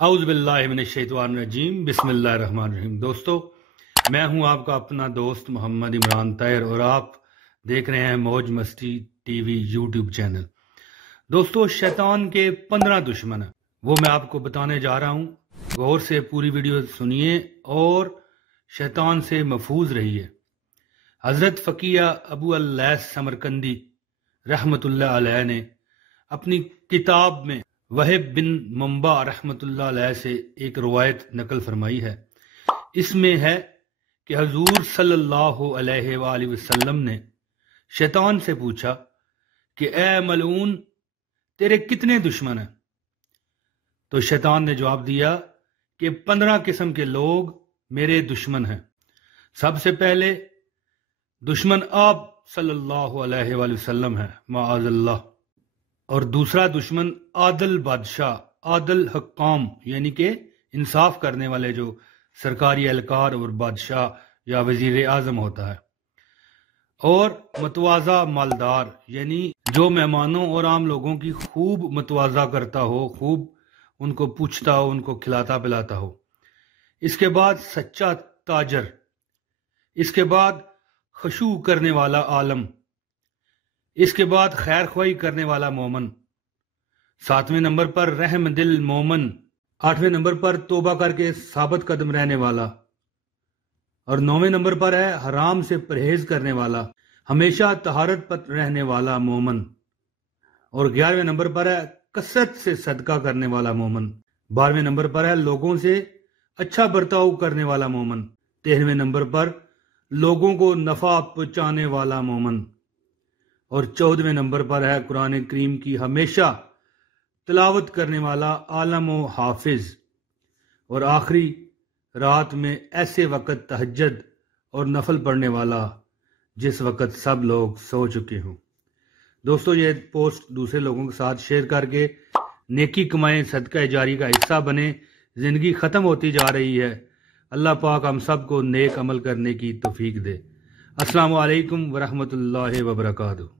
اعوذ باللہ من الشیطان الرجیم، بسم اللہ الرحمن الرحیم۔ دوستو، میں ہوں آپ کا اپنا دوست محمد عمران طاہر اور آپ دیکھ رہے ہیں موج مستی ٹی وی یوٹیوب چینل۔ دوستو، شیطان کے 15 دشمن ہیں، وہ میں آپ کو بتانے جا رہا ہوں۔ غور سے پوری ویڈیو سنیے اور شیطان سے محفوظ رہیے۔ حضرت فقیہ ابو اللیث سمرقندی رحمۃ اللہ علیہ نے اپنی کتاب میں وہب بن منبع رحمۃ اللہ علیہ سے ایک روایت نقل فرمائی ہے۔ اس میں ہے کہ حضور صلی اللہ علیہ وآلہ وسلم نے شیطان سے پوچھا کہ اے ملعون، تیرے کتنے دشمن ہیں؟ تو شیطان نے جواب دیا کہ 15 قسم کے لوگ میرے دشمن ہیں۔ سب سے پہلے دشمن آپ صلی اللہ علیہ وآلہ وسلم ہے، معاذ اللہ۔ اور دوسرا دشمن عادل بادشاہ، عادل حکام، یعنی کہ انصاف کرنے والے جو سرکاری اہلکار اور بادشاہ یا وزیر اعظم ہوتا ہے۔ اور متواضع مالدار، یعنی جو مہمانوں اور عام لوگوں کی خوب متواضع کرتا ہو، خوب ان کو پوچھتا ہو، ان کو کھلاتا پلاتا ہو۔ اس کے بعد سچا تاجر، اس کے بعد خشوع کرنے والا عالم، اس کے بعد خیر خواہی کرنے والا مومن، 7ویں نمبر پر رحم دل مومن، 8ویں نمبر پر توبہ کر کے ثابت قدم رہنے والا، اور 9ویں نمبر پر ہے حرام سے پرہیز کرنے والا، ہمیشہ طہارت پر رہنے والا مومن، اور 11ویں نمبر پر ہے کثرت سے صدقہ کرنے والا مومن، 12ویں نمبر پر ہے لوگوں سے اچھا برتاؤ کرنے والا مومن، 13ویں نمبر پر لوگوں کو نفع پہنچانے والا مومن، اور 14ویں نمبر پر ہے قرآن کریم کی ہمیشہ تلاوت کرنے والا عالم و حافظ، اور آخری رات میں ایسے وقت تہجد اور نفل پڑھنے والا جس وقت سب لوگ سو چکے ہوں۔ دوستو، یہ پوسٹ دوسرے لوگوں کے ساتھ شیئر کر کے نیکی کمائیں، صدقہ جاری کا حصہ بنیں۔ زندگی ختم ہوتی جا رہی ہے، اللہ پاک ہم سب کو نیک عمل کرنے کی توفیق دے۔ السلام علیکم ورحمۃ اللہ وبرکاتہ۔